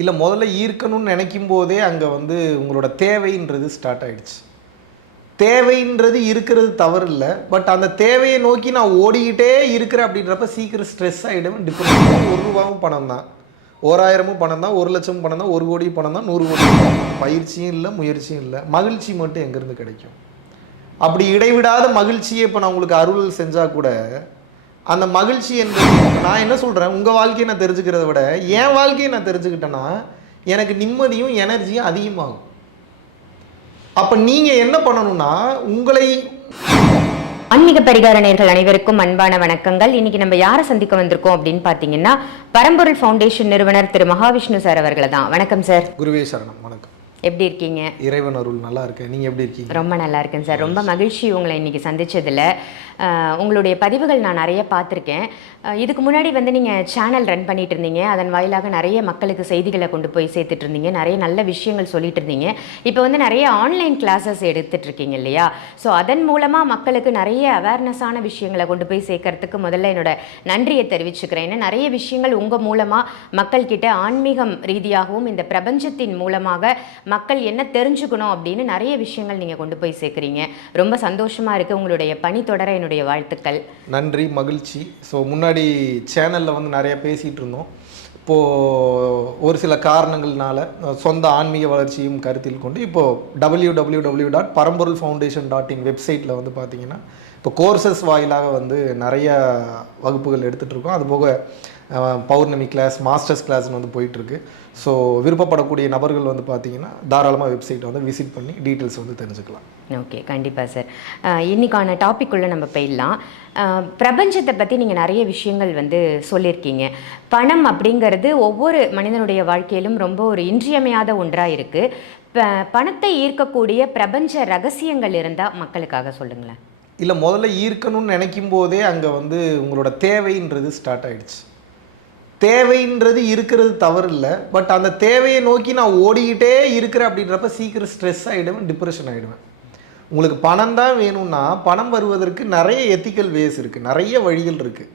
இல்லை முதல்ல ஈர்க்கணும்னு நினைக்கும் போதே அங்கே வந்து உங்களோட தேவைன்றது ஸ்டார்ட் ஆயிடுச்சு. தேவைன்றது இருக்கிறது தவறு இல்லை பட் அந்த தேவையை நோக்கி நான் ஓடிக்கிட்டே இருக்கிறேன் அப்படின்றப்ப சீக்கிரம் ஸ்ட்ரெஸ் ஆகிடும் டிஃப்ரெண்ட் ஒரு ரூபாவும் பணம் தான். ஓராயிரமும் பணம் தான் ஒரு லட்சமும் பணம் தான் ஒரு கோடி பணம் தான் நூறு கோடி பணம் பயிற்சியும் இல்லை முயற்சியும் இல்லை. மகிழ்ச்சி மட்டும் எங்கேருந்து கிடைக்கும்? அப்படி இடைவிடாத மகிழ்ச்சியை இப்போ நான் உங்களுக்கு அருள் செஞ்சால் கூட அந்த மகிழ்ச்சி என்பது நான் என்ன சொல்கிறேன் உங்கள் வாழ்க்கையை நான் தெரிஞ்சுக்கிறத விட என் வாழ்க்கையை நான் தெரிஞ்சுக்கிட்டேன்னா எனக்கு நிம்மதியும் எனர்ஜியும் அதிகமாகும். அப்போ நீங்கள் என்ன பண்ணணும்னா உங்களை ஆன்மீக பரிகார நேர்கள் அனைவருக்கும் அன்பான வணக்கங்கள். இன்னைக்கு நம்ம யாரை சந்திக்க வந்திருக்கோம் அப்படின்னு பார்த்தீங்கன்னா பரம்பொருள் ஃபவுண்டேஷன் நிறுவனர் திரு மகாவிஷ்ணு சார் அவர்களை தான் வணக்கம் சார். குருவே சரணம். வணக்கம். எப்படி இருக்கீங்க? இறைவன் அருள் நல்லா இருக்கேன் நீங்கள் எப்படி இருக்கீங்க? ரொம்ப நல்லா இருக்கேன் சார். ரொம்ப மகிழ்ச்சி உங்களை இன்னைக்கு சந்திச்சதுல. அஹ், உங்களுடைய பதிவுகள் நான் நிறைய பார்த்துருக்கேன். இதுக்கு முன்னாடி வந்து நீங்கள் சேனல் ரன் பண்ணிட்டு இருந்தீங்க. அதன் வாயிலாக நிறைய மக்களுக்கு செய்திகளை கொண்டு போய் சேர்த்துட்டு இருந்தீங்க. நிறைய நல்ல விஷயங்கள் சொல்லிட்டு இருந்தீங்க. இப்போ வந்து நிறைய ஆன்லைன் கிளாஸஸ் எடுத்துட்டு இருக்கீங்க இல்லையா? ஸோ அதன் மூலமாக மக்களுக்கு நிறைய அவேர்னஸான விஷயங்களை கொண்டு போய் சேர்க்கறதுக்கு முதல்ல என்னோட நன்றியை தெரிவிச்சுக்கிறேன். ஏன்னா நிறைய விஷயங்கள் உங்கள் மூலமாக மக்கள்கிட்ட ஆன்மீகம் ரீதியாகவும் இந்த பிரபஞ்சத்தின் மூலமாக மக்கள் என்ன தெரிஞ்சுக்கணும் அப்படின்னு நிறைய விஷயங்கள் நீங்கள் கொண்டு போய் சேர்க்குறீங்க. ரொம்ப சந்தோஷமாக இருக்குது உங்களுடைய பணி தொடர என்னுடைய வாழ்த்துக்கள். நன்றி மகிழ்ச்சி. ஸோ முன்னாடி சேனலில் வந்து நிறைய பேசிகிட்டு இருந்தோம். இப்போது ஒரு சில காரணங்கள்னால சொந்த ஆன்மீக வளர்ச்சியும் கருத்தில் கொண்டு இப்போது W W W dot Paramporul foundation dot in வெப்சைட்டில் வந்து பார்த்தீங்கன்னா இப்போ கோர்சஸ் வாயிலாக வந்து நிறைய வகுப்புகள் எடுத்துகிட்ருக்கோம் அதுபோக பௌர்ணமி கிளாஸ் மாஸ்டர்ஸ் கிளாஸ்னு வந்து போயிட்டுருக்கு. ஸோ விருப்பப்படக்கூடிய நபர்கள் வந்து பார்த்தீங்கன்னா தாராளமாக வெப்சைட்டை வந்து விசிட் பண்ணி டீட்டெயில்ஸ் வந்து தெரிஞ்சுக்கலாம். ஓகே கண்டிப்பாக சார் டாபிக் உள்ள நம்ம போயிடலாம். பிரபஞ்சத்தை பற்றி நீங்கள் நிறைய விஷயங்கள் வந்து சொல்லியிருக்கீங்க. பணம் அப்படிங்கிறது ஒவ்வொரு மனிதனுடைய வாழ்க்கையிலும் ரொம்ப ஒரு இன்றியமையாத ஒன்றாக இருக்குது பணத்தை ஈர்க்கக்கூடிய பிரபஞ்ச ரகசியங்கள் இருந்தால் மக்களுக்காக சொல்லுங்களேன். இல்லை முதல்ல ஈர்க்கணும்னு நினைக்கும் போதே அங்கே வந்து உங்களோட தேவைன்றது ஸ்டார்ட் ஆயிடுச்சு. தேவைன்றது இருக்கிறது தவறு இல்லை பட் அந்த தேவையை நோக்கி நான் ஓடிக்கிட்டே இருக்கிறேன் அப்படின்றப்ப சீக்கிரம் ஸ்ட்ரெஸ் ஆகிடுவேன் டிப்ரெஷன் ஆகிடுவேன் உங்களுக்கு பணம் தான் வேணும்னா பணம் வருவதற்கு நிறைய எத்திக்கல் வேஸ் இருக்குது நிறைய வழிகள் இருக்குது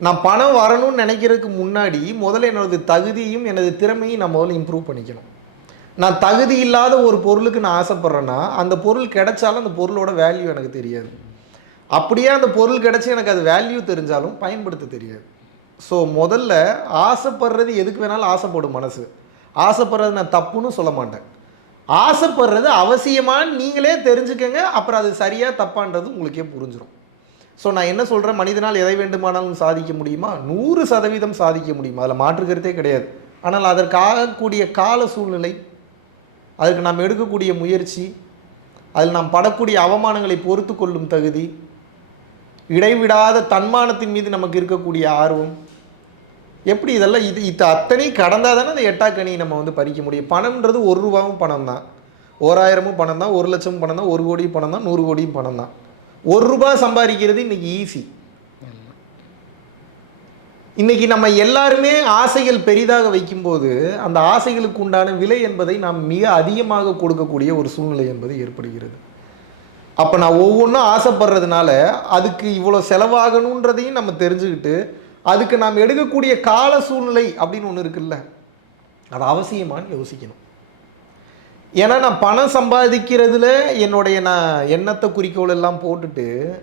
நான் பணம் வரணும்னு நினைக்கிறதுக்கு முன்னாடி முதல்ல எனது தகுதியும் எனது திறமையும் நான் முதல்ல இம்ப்ரூவ் பண்ணிக்கணும். நான் தகுதி இல்லாத ஒரு பொருளுக்கு நான் ஆசைப்பட்றேன்னா அந்த பொருள் கிடைச்சாலும் அந்த பொருளோட வேல்யூ எனக்கு தெரியாது. அப்படியே அந்த பொருள் கிடைச்சி எனக்கு அது வேல்யூ தெரிஞ்சாலும் பயன்படுத்த தெரியாது. ஸோ முதல்ல ஆசைப்படுறது எதுக்கு வேணாலும் ஆசைப்படும் மனசு. ஆசைப்படுறது நான் தப்புன்னு சொல்ல மாட்டேன். ஆசைப்படுறது அவசியமான்னு நீங்களே தெரிஞ்சுக்கங்க அப்புறம் அது சரியாக தப்பான்றது உங்களுக்கே புரிஞ்சிடும் ஸோ நான் என்ன சொல்கிறேன் மனிதனால் எதை வேண்டுமானாலும் சாதிக்க முடியுமா? நூறு சதவீதம் சாதிக்க முடியுமா? அதில் மாற்று கருத்தே கிடையாது. ஆனால் அதற்காகக்கூடிய கால சூழ்நிலை அதுக்கு நாம் எடுக்கக்கூடிய முயற்சி அதில் நாம் படக்கூடிய அவமானங்களை பொறுத்து கொள்ளும் தகுதி இடைவிடாத தன்மானத்தின் மீது நமக்கு இருக்கக்கூடிய ஆர்வம் எப்படி இதெல்லாம் இது இது அத்தனை கடந்தால் தானே அந்த எட்டாக்கணி நம்ம வந்து பறிக்க முடியும்? பணம்ன்றது ஒரு ரூபாவும் பணம் தான். ஓராயிரமும் பணம் தான் ஒரு லட்சமும் பணம் தான் ஒரு கோடி பணம் தான் நூறு கோடியும் பணம் தான். ஒரு ரூபாய் சம்பாதிக்கிறது இன்னைக்கு ஈஸி இன்றைக்கி நம்ம எல்லாருமே ஆசைகள் பெரிதாக வைக்கும்போது அந்த ஆசைகளுக்கு உண்டான விலை என்பதை நாம் மிக அதிகமாக கொடுக்கக்கூடிய ஒரு சூழ்நிலை என்பது ஏற்படுகிறது. அப்போ நான் ஒவ்வொன்றும் ஆசைப்படுறதுனால அதுக்கு இவ்வளோ செலவாகணுன்றதையும் நம்ம தெரிஞ்சுக்கிட்டு அதுக்கு நாம் எடுக்கக்கூடிய கால சூழ்நிலை அப்படின்னு ஒன்று இருக்குல்ல? அது அவசியமான்னு யோசிக்கணும். ஏன்னா நான் பணம் சம்பாதிக்கிறதுல என்னுடைய நான் எண்ணத்தை குறிக்கோள் எல்லாம் போட்டுட்டு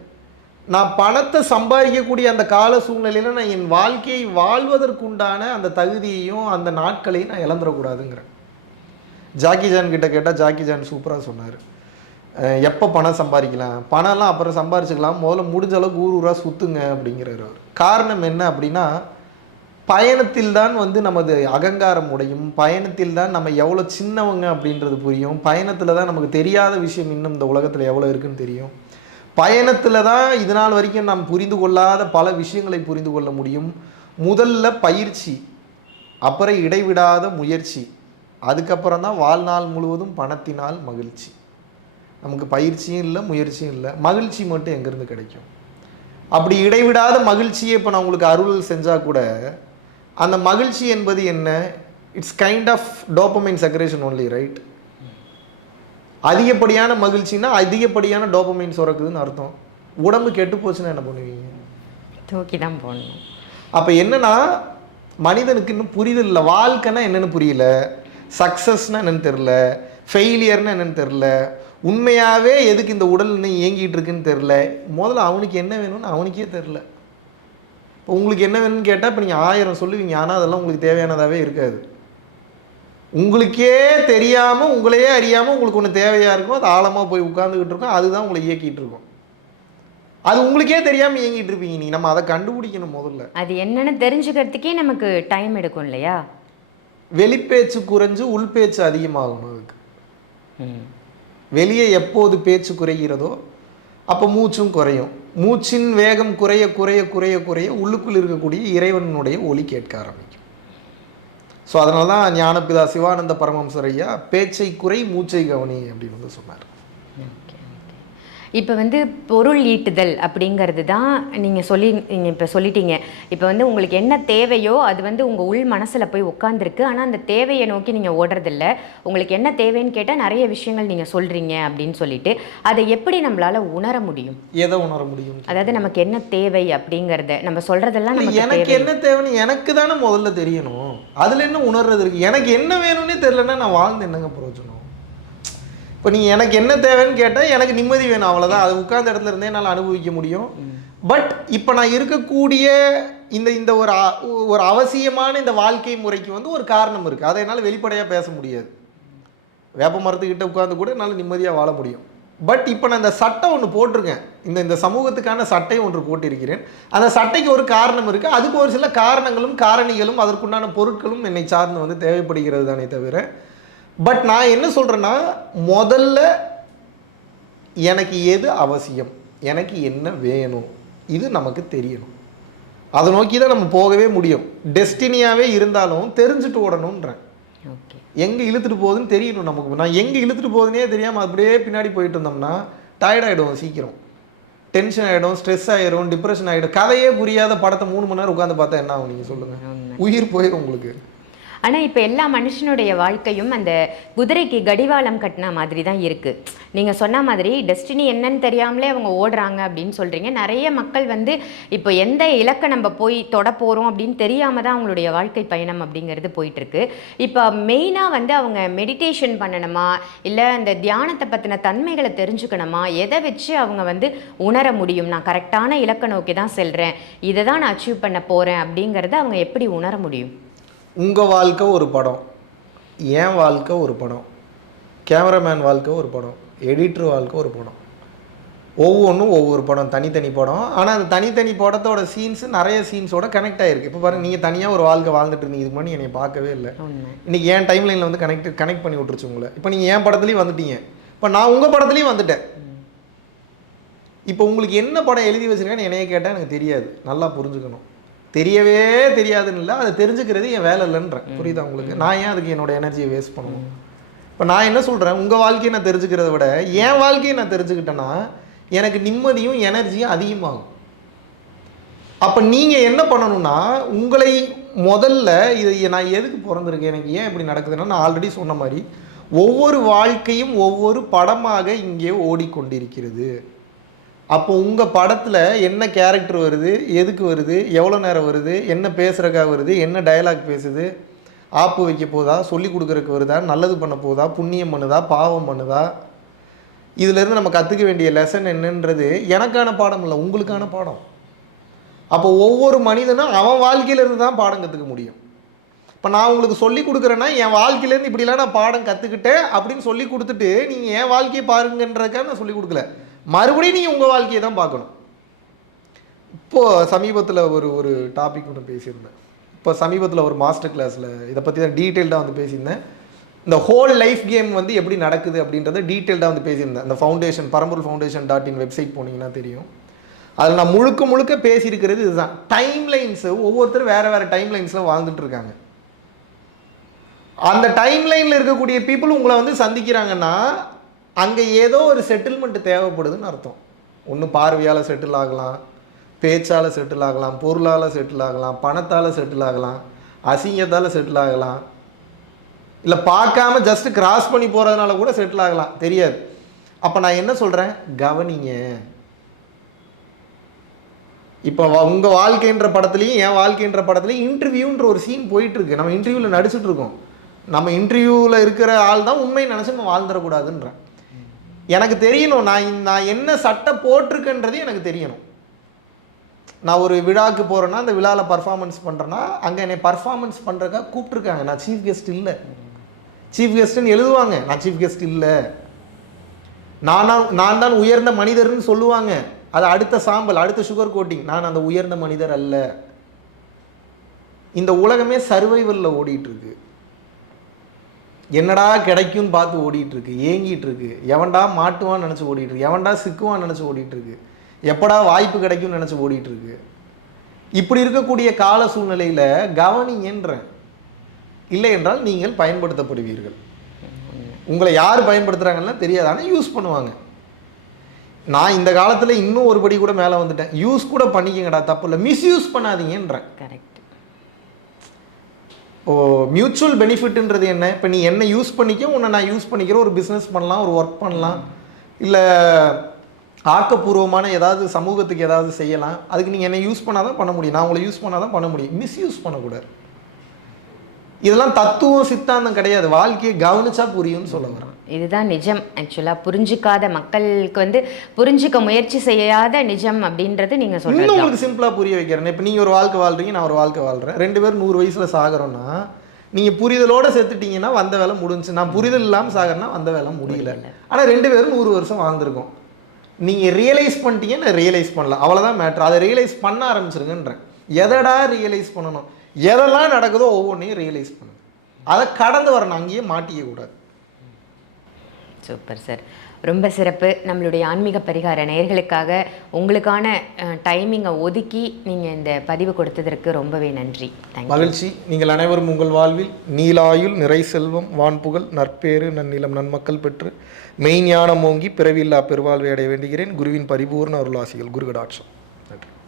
நான் பணத்தை சம்பாதிக்கக்கூடிய அந்த கால சூழ்நிலையில் நான் என் வாழ்க்கையை வாழ்வதற்குண்டான அந்த தகுதியையும் அந்த நாட்களையும் நான் இழந்துடக்கூடாதுங்கிறேன். ஜாக்கி ஜான் கிட்ட கேட்டால் ஜாக்கி ஜான் சூப்பராக சொன்னார். எப்போ பணம் சம்பாதிக்கலாம்? பணம்லாம் அப்புறம் சம்பாரிச்சுக்கலாம். முதல்ல முடிஞ்ச அளவுக்கு ஊர் ஊராக சுற்றுங்க அப்படிங்கிறார் அவர். காரணம் என்ன அப்படின்னா பயணத்தில் தான் வந்து நமது அகங்காரம் உடையும். பயணத்தில் தான் நம்ம எவ்வளோ சின்னவங்க அப்படின்றது புரியும். பயணத்தில் தான் நமக்கு தெரியாத விஷயம் இன்னும் இந்த உலகத்தில் எவ்வளோ இருக்குன்னு தெரியும். பயணத்தில் தான் இது நாள் வரைக்கும் நாம் புரிந்து கொள்ளாத பல விஷயங்களை புரிந்து கொள்ள முடியும். முதல்ல பயிற்சி அப்புறம் இடைவிடாத முயற்சி. அதுக்கப்புறம் தான் வாழ்நாள் முழுவதும் பணத்தினால் மகிழ்ச்சி. நமக்கு பயிற்சியும் இல்லை முயற்சியும் இல்லை. மகிழ்ச்சி மட்டும் எங்கேருந்து கிடைக்கும்? அப்படி இடைவிடாத மகிழ்ச்சியை இப்போ நான் உங்களுக்கு அருள் செஞ்சால் கூட அந்த மகிழ்ச்சி என்பது என்ன? It's kind of dopamine secretion only right அதிகப்படியான மகிழ்ச்சின்னா அதிகப்படியான டோப்பமைன் சுரக்குதுன்னு அர்த்தம். உடம்பு கெட்டு போச்சுன்னா என்ன பண்ணுவீங்க? தூக்கி தான் போடணும். அப்போ என்னன்னா மனிதனுக்கு இன்னும் புரிதல் இல்லை. வாழ்க்கைன்னா என்னன்னு புரியல. சக்ஸஸ்னா என்னன்னு தெரில ஃபெயிலியர்னா என்னன்னு தெரில உண்மையாகவே எதுக்கு இந்த உடல் இன்னும் இயங்கிட்டு இருக்குன்னு தெரில முதல்ல அவனுக்கு என்ன வேணும்னு அவனுக்கே தெரில இப்போ உங்களுக்கு என்ன வேணும்னு கேட்டால் இப்போ நீங்கள் ஆயிரம் சொல்லுவீங்க. ஆனால் அதெல்லாம் உங்களுக்கு தேவையானதாகவே இருக்காது. உங்களுக்கே தெரியாமல் உங்களையே அறியாமல் உங்களுக்கு ஒன்று தேவையாக இருக்கும் அது ஆழமாக போய் உட்காந்துக்கிட்டு இருக்கும் அதுதான் உங்களை இயக்கிட்டு இருக்கும். அது உங்களுக்கே தெரியாமல் இயங்கிட்டு இருப்பீங்க நீ நம்ம அதை கண்டுபிடிக்கணும் முதல்ல. அது என்னன்னு தெரிஞ்சுக்கிறதுக்கே நமக்கு டைம் எடுக்கும் இல்லையா? வெளிப்பேச்சு குறைஞ்சு உள்பேச்சு அதிகமாகணும் அதுக்கு. வெளியே எப்போது பேச்சு குறைகிறதோ அப்போ மூச்சும் குறையும். மூச்சின் வேகம் குறைய குறைய குறைய குறைய உள்ளுக்குள் இருக்கக்கூடிய இறைவனுடைய ஒளி கேட்க ஆரம்பிக்கும். ஸோ அதனால தான் ஞானபிதா சிவானந்த பரமம்சரையா பேச்சை குறை மூச்சை கவனி அப்படின்னு வந்து சொன்னார். இப்போ வந்து பொருள் ஈட்டுதல் அப்படிங்கிறது தான் நீங்கள் சொல்லி நீங்கள் இப்போ சொல்லிட்டீங்க. இப்போ வந்து உங்களுக்கு என்ன தேவையோ அது வந்து உங்கள் உள் மனசில் போய் உட்காந்துருக்கு ஆனால் அந்த தேவையை நோக்கி நீங்கள் ஓடுறதில்ல. உங்களுக்கு என்ன தேவைன்னு கேட்டால் நிறைய விஷயங்கள் நீங்கள் சொல்கிறீங்க அப்படின்னு சொல்லிட்டு அதை எப்படி நம்மளால் உணர முடியும்? எதை உணர முடியும் அதாவது நமக்கு என்ன தேவை அப்படிங்கிறத நம்ம சொல்கிறதெல்லாம் நமக்கு எனக்கு என்ன தேவைன்னு எனக்கு தானே முதல்ல தெரியணும். அதுல என்ன உணர்றது இருக்கு? எனக்கு என்ன வேணும்னே தெரியலன்னா நான் வாழ்ந்து என்னங்க பிரயோஜனம்? இப்போ நீங்கள் எனக்கு என்ன தேவைன்னு கேட்டால் எனக்கு நிம்மதி வேணும் அவ்வளோதான் அது உட்கார்ந்த இடத்துல இருந்தே என்னால் அனுபவிக்க முடியும். பட் இப்போ நான் இருக்கக்கூடிய இந்த இந்த ஒரு ஒரு அவசியமான இந்த வாழ்க்கை முறைக்கு வந்து ஒரு காரணம் இருக்குது அதை என்னால் வெளிப்படையாக பேச முடியாது. வேப்ப மரத்துக்கிட்ட உட்கார்ந்து கூட என்னால் நிம்மதியாக வாழ முடியும். பட் இப்போ நான் இந்த சட்டை ஒன்று போட்டிருக்கேன். இந்த இந்த சமூகத்துக்கான சட்டை ஒன்று போட்டிருக்கிறேன். அந்த சட்டைக்கு ஒரு காரணம் இருக்குது அதுக்கு ஒரு சில காரணங்களும் காரணிகளும் அதற்குண்டான பொருட்களும் என்னை சார்ந்து வந்து தேவைப்படுகிறது தானே தவிர பட் நான் என்ன சொல்கிறேன்னா முதல்ல எனக்கு எது அவசியம்? எனக்கு என்ன வேணும்? இது நமக்கு தெரியணும். அதை நோக்கி தான் நம்ம போகவே முடியும். டெஸ்டினியாகவே இருந்தாலும் தெரிஞ்சுட்டு ஓடணுன்றேன் எங்கே இழுத்துட்டு போகுதுன்னு தெரியணும் நமக்கு. நான் எங்கே இழுத்துட்டு போகுதுன்னே தெரியாமல் அப்படியே பின்னாடி போயிட்டு இருந்தோம்னா டயர்ட் ஆகிடும் சீக்கிரம். டென்ஷன் ஆகிடும் ஸ்ட்ரெஸ் ஆகிடும் டிப்ரெஷன் ஆகிடும் கதையே புரியாத படத்தை மூணு மணி நேரம் உட்காந்து பார்த்தா என்ன ஆகும் நீங்கள் சொல்லுங்கள். உயிர் போயிடும் உங்களுக்கு. ஆனால் இப்போ எல்லா மனுஷனுடைய வாழ்க்கையும் அந்த குதிரைக்கு கடிவாளம் கட்டின மாதிரி தான் இருக்குது நீங்கள் சொன்ன மாதிரி டெஸ்டினி என்னன்னு தெரியாமலே அவங்க ஓடுறாங்க அப்படின்னு சொல்கிறீங்க நிறைய மக்கள் வந்து இப்போ எந்த இலக்கை நம்ம போய் தொட போகிறோம் அப்படின்னு தெரியாமல் தான் அவங்களுடைய வாழ்க்கை பயணம் அப்படிங்கிறது போயிட்டுருக்கு. இப்போ மெயினாக வந்து அவங்க மெடிடேஷன் பண்ணணுமா? இல்லை அந்த தியானத்தை பற்றின தன்மைகளை தெரிஞ்சுக்கணுமா? எதை வச்சு அவங்க வந்து உணர முடியும்? நான் கரெக்டான இலக்கை நோக்கி தான் செல்கிறேன் இதை தான் நான் அச்சீவ் பண்ண போகிறேன் அப்படிங்கிறத அவங்க எப்படி உணர முடியும்? உங்கள் வாழ்க்கை ஒரு படம். என் வாழ்க்கை ஒரு படம். கேமராமேன் வாழ்க்கை ஒரு படம். எடிட்டர் வாழ்க்கை ஒரு படம். ஒவ்வொன்றும் ஒவ்வொரு படம் தனித்தனி படம். ஆனால் அந்த தனித்தனி படத்தோட சீன்ஸ் நிறைய சீன்ஸோட கனெக்ட் ஆகிருக்கு இப்போ பாருங்க நீங்கள் தனியாக ஒரு வாழ்க்கை வாழ்ந்துட்டு இருந்தீங்க. இதுக்கு முன்னாடி என்னை பார்க்கவே இல்லை. உண்மை. இன்னைக்கு என் டைம் லைனில் வந்து கனெக்ட் கனெக்ட் பண்ணி விட்டுருச்சு உங்களை. இப்போ நீங்கள் என் படத்துலையும் வந்துட்டீங்க. இப்போ நான் உங்கள் படத்துலையும் வந்துட்டேன். இப்போ உங்களுக்கு என்ன படம் எழுதி வச்சிருக்கேன்னு என்னைய கேட்டால் எனக்கு தெரியாது. நல்லா புரிஞ்சுக்கணும். தெரியவே தெரியாதுன்னு இல்லை. அதை தெரிஞ்சுக்கிறது என் வேலை இல்லைன்றேன் புரியுதா உங்களுக்கு? நான் ஏன் அதுக்கு என்னோட எனர்ஜியை வேஸ்ட் பண்ணணும்? இப்போ நான் என்ன சொல்கிறேன் உங்கள் வாழ்க்கையை நான் தெரிஞ்சுக்கிறத விட என் வாழ்க்கையை நான் தெரிஞ்சுக்கிட்டேன்னா எனக்கு நிம்மதியும் எனர்ஜியும் அதிகமாகும். அப்போ நீங்கள் என்ன பண்ணணும்னா உங்களை முதல்ல இதை நான் எதுக்கு பிறந்திருக்கேன்? எனக்கு ஏன் இப்படி நடக்குதுன்னா நான் ஆல்ரெடி சொன்ன மாதிரி ஒவ்வொரு வாழ்க்கையும் ஒவ்வொரு படமாக இங்கே ஓடிக்கொண்டிருக்கிறது. அப்போ உங்கள் படத்தில் என்ன கேரக்டர் வருது எதுக்கு வருது எவ்வளோ நேரம் வருது என்ன பேசுகிறக்காக வருது என்ன டயலாக் பேசுது ஆப்பு வைக்க போதா சொல்லி கொடுக்குறக்கு வருதா நல்லது பண்ண போதா புண்ணியம் பண்ணுதா பாவம் பண்ணுதா? இதிலேருந்து நம்ம கற்றுக்க வேண்டிய லெசன் என்னன்றது எனக்கான பாடம் இல்லை உங்களுக்கான பாடம். அப்போ ஒவ்வொரு மனிதனும் அவன் வாழ்க்கையிலேருந்து தான் பாடம் கற்றுக்க முடியும். இப்போ நான் உங்களுக்கு சொல்லி கொடுக்குறேன்னா என் வாழ்க்கையிலேருந்து இப்படிலாம் நான் பாடம் கற்றுக்கிட்டேன் அப்படின்னு சொல்லி கொடுத்துட்டு நீங்கள் என் வாழ்க்கையை பாருங்கன்றதுக்காக நான் சொல்லி கொடுக்கல. மறுபடியும் நீங்கள் உங்கள் வாழ்க்கையை தான் பார்க்கணும். இப்போது சமீபத்தில் ஒரு ஒரு டாபிக் ஒன்று பேசியிருந்தேன். இப்போ சமீபத்தில் ஒரு மாஸ்டர் கிளாஸில் இதை பற்றி தான் டீட்டெயில்டாக வந்து பேசியிருந்தேன். இந்த ஹோல் லைஃப் கேம் வந்து எப்படி நடக்குது அப்படின்றத டீட்டெயில்டாக வந்து பேசியிருந்தேன். அந்த foundation Parampur foundation dot in website போனீங்கன்னா தெரியும். அதில் நான் முழுக்க முழுக்க பேசியிருக்கிறது இதுதான். டைம் லைன்ஸு ஒவ்வொருத்தரும் வேறு வேறு டைம் லைன்ஸில் வாழ்ந்துட்டு இருக்காங்க. அந்த டைம் லைனில் இருக்கக்கூடிய பீப்புள் உங்களை வந்து சந்திக்கிறாங்கன்னா அங்கே ஏதோ ஒரு செட்டில்மெண்ட் தேவைப்படுதுன்னு அர்த்தம். ஒன்று பார்வையால் செட்டில் ஆகலாம் பேச்சால் செட்டில் ஆகலாம் பொருளால் செட்டில் ஆகலாம் பணத்தால் செட்டில் ஆகலாம் அசிங்கத்தால் செட்டில் ஆகலாம். இல்லை பார்க்காம ஜஸ்ட் கிராஸ் பண்ணி போகிறதுனால கூட செட்டில் ஆகலாம். தெரியாது. அப்போ நான் என்ன சொல்கிறேன் கவனிங்க. இப்போ உங்கள் வாழ்க்கைன்ற படத்துலையும் என் வாழ்க்கைன்ற படத்துலையும் இன்டர்வியூன்ற ஒரு சீன் போயிட்டுருக்கு. நம்ம இன்டர்வியூவில் நடிச்சிட்ருக்கோம் நம்ம இன்டர்வியூவில் இருக்கிற ஆள் தான் உண்மை நினச்சி நம்ம வாழ்ந்துடக்கூடாதுன்றேன். எனக்கு தெரியணும் நான் நான் என்ன சட்டை போட்டிருக்கேன்றது எனக்கு தெரியணும். நான் ஒரு விழாக்கு போகிறேன்னா அந்த விழாவில் பர்ஃபார்மன்ஸ் பண்ணுறேன்னா அங்கே என்னை பர்ஃபார்மன்ஸ் பண்ணுறக்கா கூப்பிட்ருக்காங்க நான் சீஃப் கெஸ்ட் இல்லை. சீஃப் கெஸ்ட்டுன்னு எழுதுவாங்க. நான் சீஃப் கெஸ்ட் இல்லை. நான் நான் தான் உயர்ந்த மனிதர்னு சொல்லுவாங்க. அது அடுத்த சாம்பல் அடுத்த சுகர் கோட்டிங் நான் அந்த உயர்ந்த மனிதர் அல்ல. இந்த உலகமே சர்வைவலில் ஓடிட்டு இருக்கு. என்னடா கிடைக்கும்னு பார்த்து ஓடிட்டுருக்கு ஏங்கிட்டு இருக்கு எவன்டா மாட்டுவான்னு நினச்சி ஓடிட்டுருக்கு எவன்டா சிக்குவான்னு நினச்சி ஓடிட்டுருக்கு. எப்படா வாய்ப்பு கிடைக்கும்னு நினச்சி ஓடிட்டுருக்கு. இப்படி இருக்கக்கூடிய கால சூழ்நிலையில் கவனிங்கன்றேன் இல்லை என்றால் நீங்கள் பயன்படுத்தப்படுவீர்கள். உங்களை யார் பயன்படுத்துகிறாங்கன்னா தெரியாது. ஆனால் யூஸ் பண்ணுவாங்க. நான் இந்த காலத்தில் இன்னும் ஒரு படி கூட மேலே வந்துட்டேன். யூஸ் கூட பண்ணிக்கங்கடா தப்பு இல்லை. மிஸ்யூஸ் பண்ணாதீங்கன்றேன் கரெக்ட் ஓ மியூச்சுவல் பெனிஃபிட்ன்றது என்ன? இப்போ நீ என்ன யூஸ் பண்ணிக்க உன்னை நான் யூஸ் பண்ணிக்கிறேன் ஒரு பிஸ்னஸ் பண்ணலாம் ஒரு ஒர்க் பண்ணலாம். இல்லை ஆக்கப்பூர்வமான ஏதாவது சமூகத்துக்கு ஏதாவது செய்யலாம். அதுக்கு நீங்கள் என்ன யூஸ் பண்ணால் தான் பண்ண முடியும். நான் உங்களை யூஸ் பண்ணால் தான் பண்ண முடியும். மிஸ்யூஸ் பண்ணக்கூடாது. இதெல்லாம் தத்துவம் சித்தாந்தம் கிடையாது. வாழ்க்கையை கவனிச்சா புரியும்னு சொல்ல வரேன் இதுதான் நிஜம். ஆக்சுவலாக புரிஞ்சிக்காத மக்களுக்கு வந்து புரிஞ்சிக்க முயற்சி செய்யாத நிஜம் அப்படின்றது நீங்கள் இன்னும் சொல்கிறது உங்களுக்கு சிம்பிளாக புரிய வைக்கிறேன். இப்போ நீங்கள் ஒரு வாழ்க்கை வாழ்றீங்க நான் ஒரு வாழ்க்கை வாழ்கிறேன் ரெண்டு பேரும் நூறு வயசில் சாகிறோன்னா நீங்கள் புரிதலோட செத்துட்டீங்கன்னா வந்த வேலை முடிஞ்சு நான் புரிதல் இல்லாமல் சாகிறேன்னா வந்த வேலை முடியல. ஆனால் ரெண்டு பேரும் நூறு வருஷம் வாழ்ந்திருக்கோம். நீங்கள் ரியலைஸ் பண்ணிட்டீங்க நான் ரியலைஸ் பண்ணல. அவ்வளோதான் மேட்ரு அதை ரியலைஸ் பண்ண ஆரம்பிச்சிருங்கன்றேன். எதடா ரியலைஸ் பண்ணணும்? எதெல்லாம் நடக்குதோ ஒவ்வொன்றையும் ரியலைஸ் பண்ணுங்க அதை கடந்து வரணும். அங்கேயே மாட்டிக்க கூடாது. Super sir. ரொம்ப சிறப்பு. நம்மளுடைய ஆன்மீக பரிகார நேயர்களுக்காக உங்களுக்கான டைமிங்கை ஒதுக்கி நீங்கள் இந்த பதிவு கொடுத்ததற்கு ரொம்பவே நன்றி. மகிழ்ச்சி. நீங்கள் அனைவரும் உங்கள் வாழ்வில் நீலாயுள் நிறை செல்வம் வான்புகழ் நற்பேறு நன்னிலம் நன்மக்கள் பெற்று மெய்ஞானம் ஓங்கி பிறவில்லா பெருவாழ்வை அடைய வேண்டுகிறேன். குருவின் பரிபூர்ண அருளாசிகள். குருகடாட்சம்.